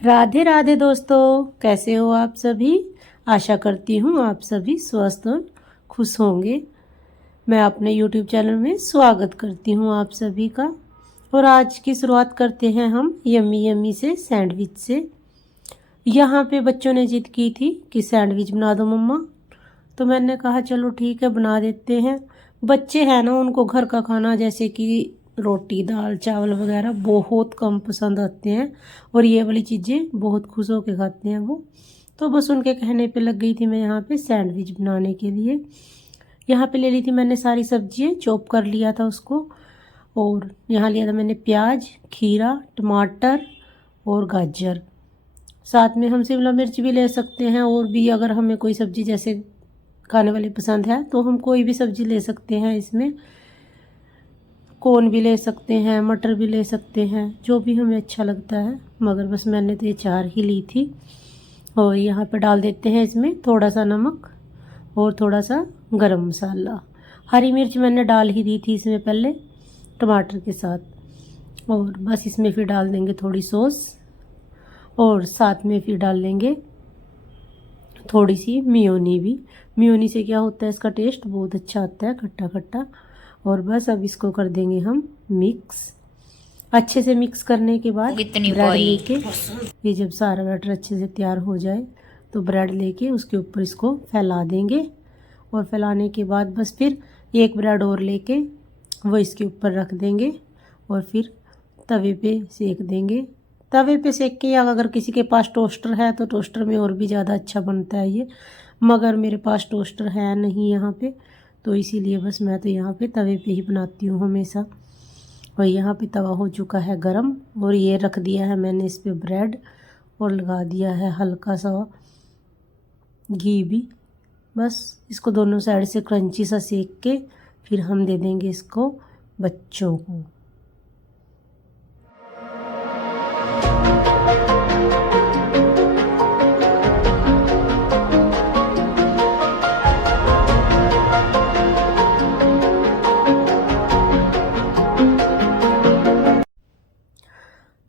राधे राधे दोस्तों, कैसे हो आप सभी। आशा करती हूँ आप सभी स्वस्थ और खुश होंगे। मैं अपने YouTube चैनल में स्वागत करती हूँ आप सभी का। और आज की शुरुआत करते हैं हम यम्मी यम्मी से सैंडविच से। यहाँ पे बच्चों ने जिद की थी कि सैंडविच बना दो मम्मा, तो मैंने कहा चलो ठीक है बना देते हैं। बच्चे हैं ना, उनको घर का खाना जैसे कि रोटी दाल चावल वगैरह बहुत कम पसंद आते हैं और ये वाली चीज़ें बहुत खुश होकर खाते हैं वो। तो बस उनके कहने पे लग गई थी मैं यहाँ पे सैंडविच बनाने के लिए। यहाँ पे ले ली थी मैंने सारी सब्जियाँ, चॉप कर लिया था उसको। और यहाँ लिया था मैंने प्याज, खीरा, टमाटर और गाजर। साथ में हम शिमला मिर्च भी ले सकते हैं, और भी अगर हमें कोई सब्ज़ी जैसे खाने वाले पसंद है तो हम कोई भी सब्ज़ी ले सकते हैं। इसमें कोन भी ले सकते हैं, मटर भी ले सकते हैं, जो भी हमें अच्छा लगता है। मगर बस मैंने तो ये 4 ही ली थी। और यहाँ पे डाल देते हैं इसमें थोड़ा सा नमक और थोड़ा सा गरम मसाला। हरी मिर्च मैंने डाल ही दी थी इसमें पहले टमाटर के साथ। और बस इसमें फिर डाल देंगे थोड़ी सॉस, और साथ में फिर डाल लेंगे थोड़ी सी मियोनी भी। मियोनी से क्या होता है, इसका टेस्ट बहुत अच्छा आता है, खट्टा खट्टा। और बस अब इसको कर देंगे हम मिक्स। अच्छे से मिक्स करने के बाद ब्रेड लेके, ये जब सारा बैटर अच्छे से तैयार हो जाए तो ब्रेड लेके उसके ऊपर इसको फैला देंगे। और फैलाने के बाद बस फिर एक ब्रेड और लेके वो इसके ऊपर रख देंगे और फिर तवे पे सेक देंगे। तवे पे सेक के, या अगर किसी के पास टोस्टर है तो टोस्टर में और भी ज़्यादा अच्छा बनता है ये। मगर मेरे पास टोस्टर है नहीं यहाँ पे, तो इसीलिए बस मैं तो यहाँ पे तवे पे ही बनाती हूँ हमेशा। और यहाँ पे तवा हो चुका है गरम, और ये रख दिया है मैंने इस पे ब्रेड, और लगा दिया है हल्का सा घी भी। बस इसको दोनों साइड से क्रंची सा सेक के फिर हम दे देंगे इसको बच्चों को।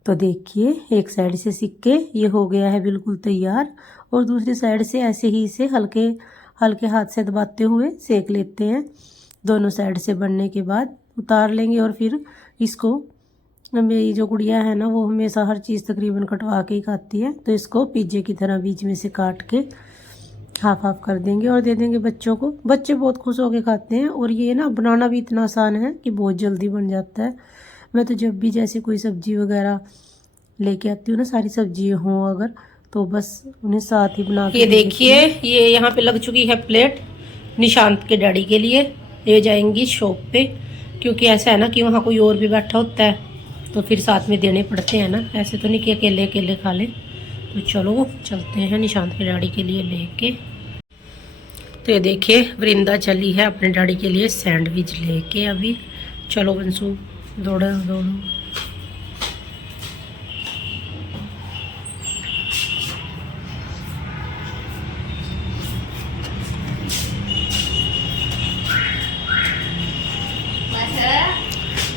तो देखिए, एक साइड से सिक के ये हो गया है बिल्कुल तैयार, और दूसरी साइड से ऐसे ही इसे हल्के हल्के हाथ से दबाते हुए सेक लेते हैं। दोनों साइड से बनने के बाद उतार लेंगे। और फिर इसको, मेरी जो गुड़िया है ना वो हमेशा हर चीज़ तकरीबन कटवा के ही खाती है, तो इसको पिज्जे की तरह बीच में से काट के हाफ हाफ कर देंगे और दे देंगे बच्चों को। बच्चे बहुत खुश होकर खाते हैं, और ये ना बनाना भी इतना आसान है कि बहुत जल्दी बन जाता है। मैं तो जब भी जैसे कोई सब्ज़ी वगैरह लेके आती हूँ ना, सारी सब्जियाँ हों अगर, तो बस उन्हें साथ ही बना के। ये देखिए, ये यहाँ पे लग चुकी है प्लेट निशांत के डैडी के लिए। ये जाएंगी शॉप पे, क्योंकि ऐसा है ना कि वहाँ कोई और भी बैठा होता है तो फिर साथ में देने पड़ते हैं ना, ऐसे तो नहीं कि अकेले अकेले खा ले। तो चलो चलते हैं निशांत के डैडी के लिए लेके। तो ये देखिए, वृंदा चली है अपने डैडी के लिए सैंडविच लेके अभी। चलो बंसू, दौड़ो दौड़ो।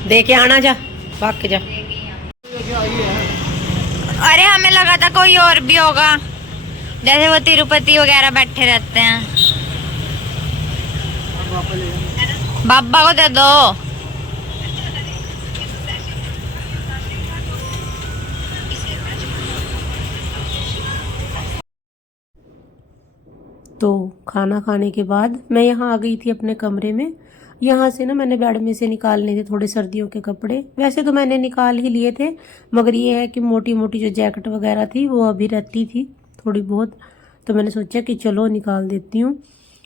देखे आना, जा भाग के जा। अरे हमें लगा था कोई और भी होगा, जैसे वो तिरुपति वगैरह बैठे रहते हैं। बाबा को दे दो। तो खाना खाने के बाद मैं यहाँ आ गई थी अपने कमरे में। यहाँ से ना मैंने बेड में से निकालने थे थोड़े सर्दियों के कपड़े। वैसे तो मैंने निकाल ही लिए थे, मगर ये है कि मोटी मोटी जो जैकेट वगैरह थी वो अभी रहती थी थोड़ी बहुत, तो मैंने सोचा कि चलो निकाल देती हूँ।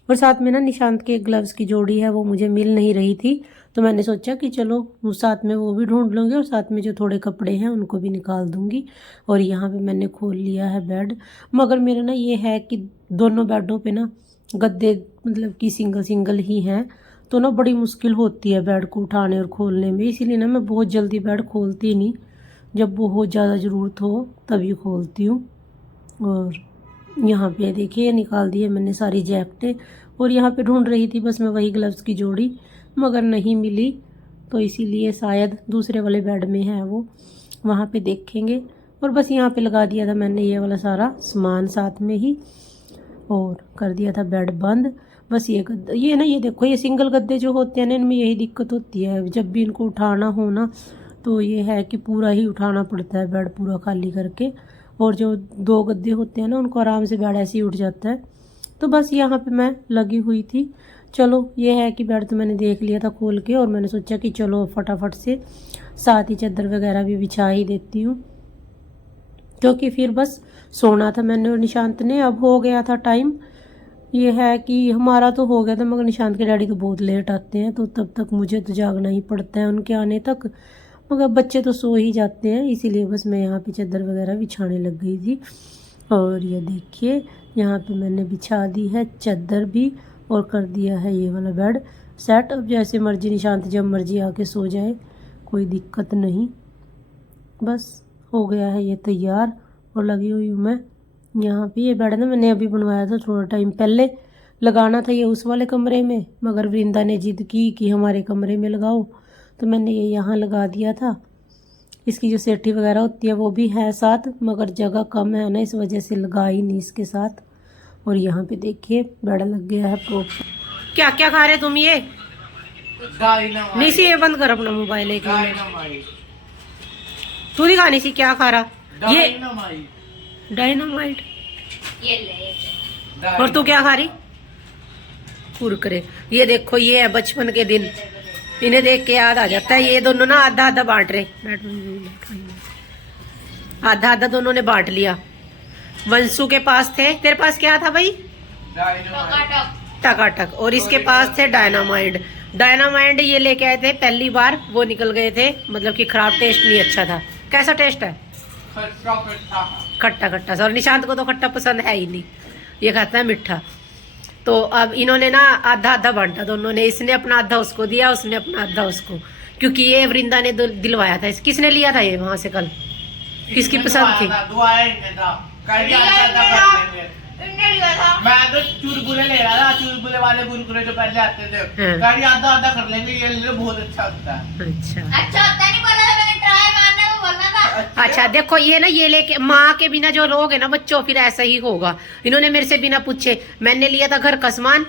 और साथ में ना निशांत के ग्लव्स की जोड़ी है वो मुझे मिल नहीं रही थी, तो मैंने सोचा कि चलो साथ में वो भी ढूंढ लूँगी और साथ में जो थोड़े कपड़े हैं उनको भी निकाल दूँगी। और यहाँ पे मैंने खोल लिया है बेड। मगर मेरा ना ये है कि दोनों बेडों पे ना गद्दे मतलब कि सिंगल सिंगल ही हैं, तो ना बड़ी मुश्किल होती है बेड को उठाने और खोलने में। इसीलिए ना मैं बहुत जल्दी बेड खोलती नहीं, जब बहुत ज़्यादा ज़रूरत हो तभी खोलती हूँ। और यहाँ पे देखिए निकाल दिए मैंने सारी जैकेटें, और यहाँ पे ढूंढ रही थी बस मैं वही ग्लव्स की जोड़ी, मगर नहीं मिली, तो इसीलिए शायद दूसरे वाले बेड में है वो, वहाँ पे देखेंगे। और बस यहाँ पे लगा दिया था मैंने ये वाला सारा सामान साथ में ही, और कर दिया था बेड बंद। बस ये गद्दा, ये ना, ये देखो, ये सिंगल गद्दे जो होते हैं ना, इनमें यही दिक्कत होती है जब भी इनको उठाना हो ना, तो ये है कि पूरा ही उठाना पड़ता है बेड पूरा खाली करके। और जो 2 गद्दे होते हैं ना, उनको आराम से बेड ऐसे ही उठ जाता है। तो बस यहाँ पे मैं लगी हुई थी। चलो ये है कि बेड तो मैंने देख लिया था खोल के, और मैंने सोचा कि चलो फटाफट से साथ ही चादर वगैरह भी बिछा ही देती हूँ, क्योंकि फिर बस सोना था मैंने और निशांत ने। अब हो गया था टाइम, ये है कि हमारा तो हो गया था, मगर निशांत के डैडी तो बहुत लेट आते हैं, तो तब तक मुझे तो जागना ही पड़ता है उनके आने तक। मगर बच्चे तो सो ही जाते हैं, इसीलिए बस मैं यहाँ पे चादर वगैरह बिछाने लग गई थी। और ये देखिए यहाँ पे मैंने बिछा दी है चादर भी, और कर दिया है ये वाला बेड सेट। अब जैसे मर्जी निशांत जब मर्जी आके सो जाए, कोई दिक्कत नहीं। बस हो गया है ये तैयार, और लगी हुई हूँ मैं यहाँ पे। ये बेड ना मैंने अभी बनवाया था थोड़ा टाइम पहले, लगाना था ये उस वाले कमरे में, मगर वृंदा ने जिद की कि हमारे कमरे में लगाओ, तो मैंने ये यहाँ लगा दिया था। इसकी जो सेठी वगैरह होती है वो भी है साथ, मगर जगह कम है ना, इस वजह से लगा ही नहीं इसके साथ। और यहाँ पे देखिए बेड लग गया है प्रॉपर। क्या क्या खा रहे तुम ये? नहीं सी, ये बंद कर अपना मोबाइल। एक तू नहीं खानी सी, क्या खा रहा? ये डायनामाइट। और तू क्या खा रही? कुरकुरे। ये देखो, ये है बचपन के दिन, इन्हें देख के याद आ जाता है। ये दोनों ना आधा आधा बांट रहे, आधा आधा दोनों ने बांट लिया। वंशु के पास थे, तेरे पास क्या था भाई? टकाटक। और इसके पास थे डायनामाइड। डायनामाइड ये लेके आए थे पहली बार, वो निकल गए थे, मतलब कि खराब, टेस्ट नहीं अच्छा था। कैसा टेस्ट है? खट्टा खट्टा सा। और निशांत को तो खट्टा पसंद है ही नहीं, ये खाता है मीठा। तो अब इन्होंने ना आधा आधा बांटा दोनों ने, इसने अपना आधा उसको दिया, उसने अपना आधा उसको, क्योंकि ये वृंदा ने दिलवाया था। किसने लिया था ये वहां से कल? किसकी पसंद थी? मैं तो चुलबुले ले रहा था, चुलबुले वाले कुरकुरे जो पहले आते थे। गाड़ी आधा आधा कर लेंगे, ये ले बहुत अच्छा होता है। अच्छा होता नहीं, बोला मैंने ट्राई मारने को बोलना था। अच्छा देखो, ये ना, ये लेके माँ के बिना जो लोग है ना बच्चों, फिर ऐसा ही होगा। इन्होंने मेरे से बिना पूछे, मैंने लिया था घर का सामान,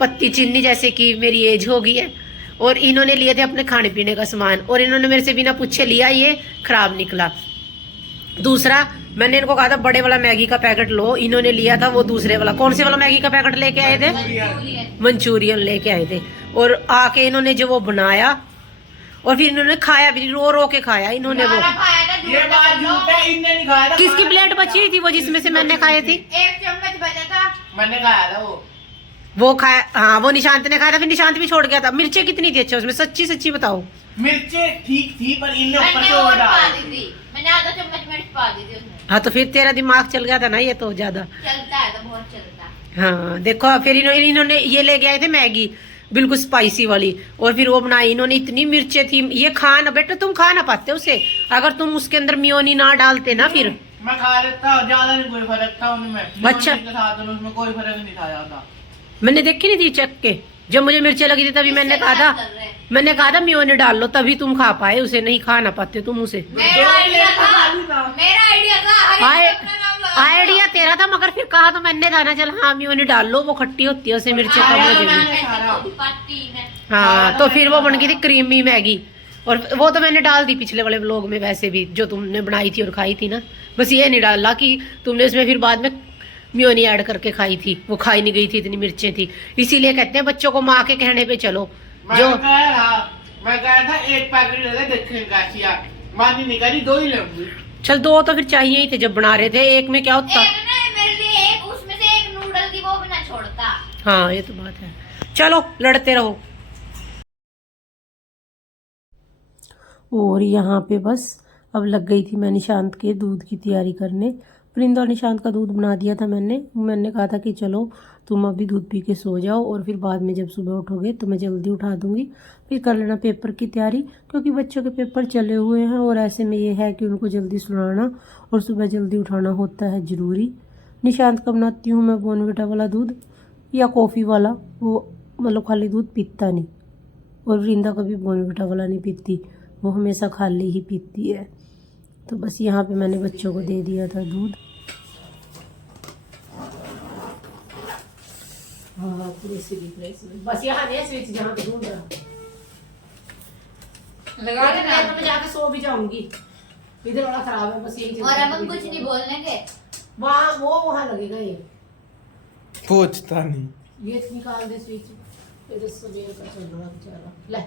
पत्ती चीनी जैसे कि मेरी एज हो गई है, और इन्होंने लिए थे अपने खाने पीने का सामान, और इन्होंने मेरे से बिना पूछे लिया, ये खराब निकला। दूसरा, मैंने इनको कहा था बड़े वाला मैगी का पैकेट लो, इन्होंने लिया था वो दूसरे वाला। कौन से वाला मैगी का पैकेट लेके आए थे? मंचूरियन लेके आए थे। और आके इन्होंने जो वो बनाया, और फिर इन्होंने खाया भी, रो रो के खाया इन्होंने वो। ये बात झूठ है, इनने नहीं खाया था। किसकी प्लेट बची हुई थी वो, जिसमें से मैंने खाए थी? 1 चम्मच बचा था, मैंने खाया था वो खाया। हाँ, वो निशांत ने खाया था, फिर निशांत भी छोड़ गया था। मिर्चें कितनी थी अच्छा उसमें, सच्ची सच्ची बताओ? मिर्चें ठीक थी, पर इनने ऊपर मैंने से और और पा डाल दी दी। थी, मैंने आधा चम्मच मिर्च पा दी थी उसमें। हाँ, तो फिर तेरा दिमाग चल गया था ना, ये तो ज्यादा चलता है तो बहुत चलता है। हाँ देखो, फिर इन्होंने ये लेके आए थे मैगी बिल्कुल स्पाइसी वाली, और फिर वो बनाई इन्होंने। इतनी मिर्चें थी, ये खा ना बेटा, तुम खा ना पाते उसे, अगर तुम उसके अंदर मियोनी ना डालते ना फिर। मैं खा लेता, ज्यादा नहीं कोई फर्क था उनमें। अच्छा। के साथ उसमें कोई फर्क नहीं था ज्यादा। मैंने देखी नहीं थी चख के, जब मुझे मिर्चें लगी थी तभी मैंने कहा था मियोनी डाल लो, तभी तुम खा पाए उसे, नहीं खा ना पाते तुम उसे। मेरा आइडिया था आइडिया तेरा था, मगर फिर कहा तो मैंने था ना, चल हाँ मियोनी डाल लो, वो खट्टी होती है, उसे मिर्चें कम हो जाएगी। हाँ, तो फिर वो बन गई थी क्रीमी मैगी, और वो तो मैंने डाल दी पिछले वाले व्लॉग में वैसे भी, जो तुमने बनाई थी और खाई थी ना। बस ये नहीं डाला कि तुमने उसमें फिर बाद में मियोनी ऐड करके खाई थी, वो खाई नहीं गई थी, इतनी मिर्चें थी। इसीलिए कहते हैं बच्चों को माँ के कहने पे चलो। जो मैं कहा था एक पैकेट ले ले, देखने का किया, मानी नहीं करी, 2 ही लूंगी। चल 2 तो फिर चाहिए ही थे जब बना रहे थे, एक में क्या होता। एक ना मेरे लिए एक, उसमें से एक नूडल की वो भी ना छोड़ता। हाँ ये तो बात है। चलो लड़ते रहो। और यहाँ पे बस अब लग गई थी मैं निशांत के दूध की तैयारी करने। वृंदा और निशांत का दूध बना दिया था मैंने कहा था कि चलो तुम अभी दूध पी के सो जाओ, और फिर बाद में जब सुबह उठोगे तो मैं जल्दी उठा दूंगी, फिर कर लेना पेपर की तैयारी, क्योंकि बच्चों के पेपर चले हुए हैं, और ऐसे में ये है कि उनको जल्दी सुलाना और सुबह जल्दी उठाना होता है ज़रूरी। निशांत का बनाती हूँ मैं बॉर्नविटा वाला दूध या कॉफ़ी वाला, वो मतलब खाली दूध पीता नहीं, और वृंदा कभी बॉर्नविटा वाला नहीं पीती, वो हमेशा खाली ही पीती है। तो बस यहाँ पे मैंने बच्चों को दे दिया था दूध। हाँ पूरी स्लिप है इसमें, बस यहाँ नहीं स्विच जहाँ पे ढूंढ रहा लगा देना। मैं तो मैं जाके सो भी जाऊंगी, इधर वाला खराब है बस यही। और अब हम कुछ नहीं बोलने के, वहाँ वो वहाँ लगेगा ये पूछता नहीं। ये निकाल दे स्विच, फिर सवेर का चल रहा बेचारा। ले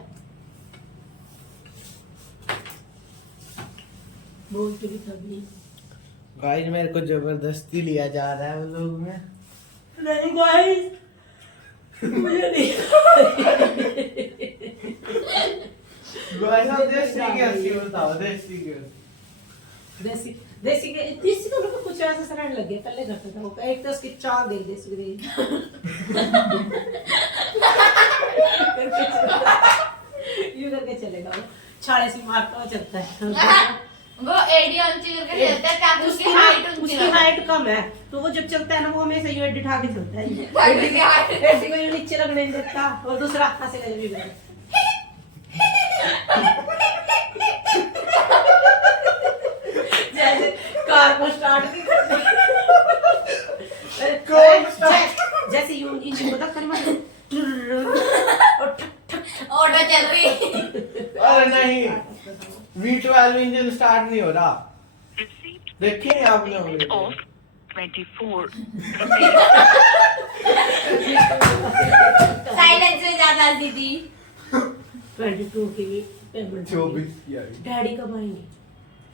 बोल के भी थकी गाइस मेरे को जबरदस्ती लिया जा रहा है वो लोग में। नहीं गाइस मुझे नहीं गाइस आप देसी कैसी बताओ, देसी देसी देसी के देसी तो लोग कुछ ऐसा सरल लग गया, पहले करता था वो एक तो उसकी चाल दे देसी दे ये करके चलेगा वो, छाड़े से मारता हुआ चलता है वो एडी ऊंची करके चलता है ताकि उसकी हाइट ऊंची उसकी हो। हाइट कम है तो वो जब चलता है ना वो हमेशा ये एडी उठा के चलता है, ताकि उसकी height- एडी को ये नीचे लगने नहीं देता और दूसरा हाथ से ले भी जैसे कार को स्टार्ट नहीं करते जैसे यूं इंजन को धक्का नहीं मारते और ठक ठक ऑटो चल रही। अरे नहीं, V12 इंजन स्टार्ट नहीं हो रहा। देखिए आपने वो। 24 साइलेंस में ज्यादा दीदी। 22 की पेमेंट 24 की आई। डैडी कब आएंगे?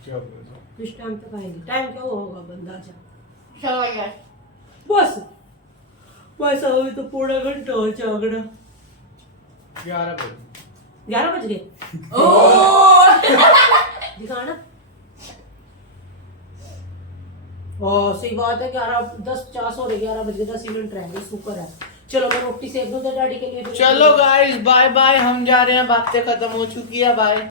24 किस टाइम तक आएंगे? टाइम क्या होगा बंदा जा समझ गए। बस बस अभी तो पूरा घंटा हो जागना। 11 बजे। 11 बज गए ओह दिखाना। ओ सही बात है, 11:10 हो रहे, 11 बज गए 10 मिनट रह गए, शुक्र है। चलो मैं रोटी सेक दूं डैडी के लिए। चलो गाइस बाय बाय, हम जा रहे हैं, बातें खत्म हो चुकी है, बाय।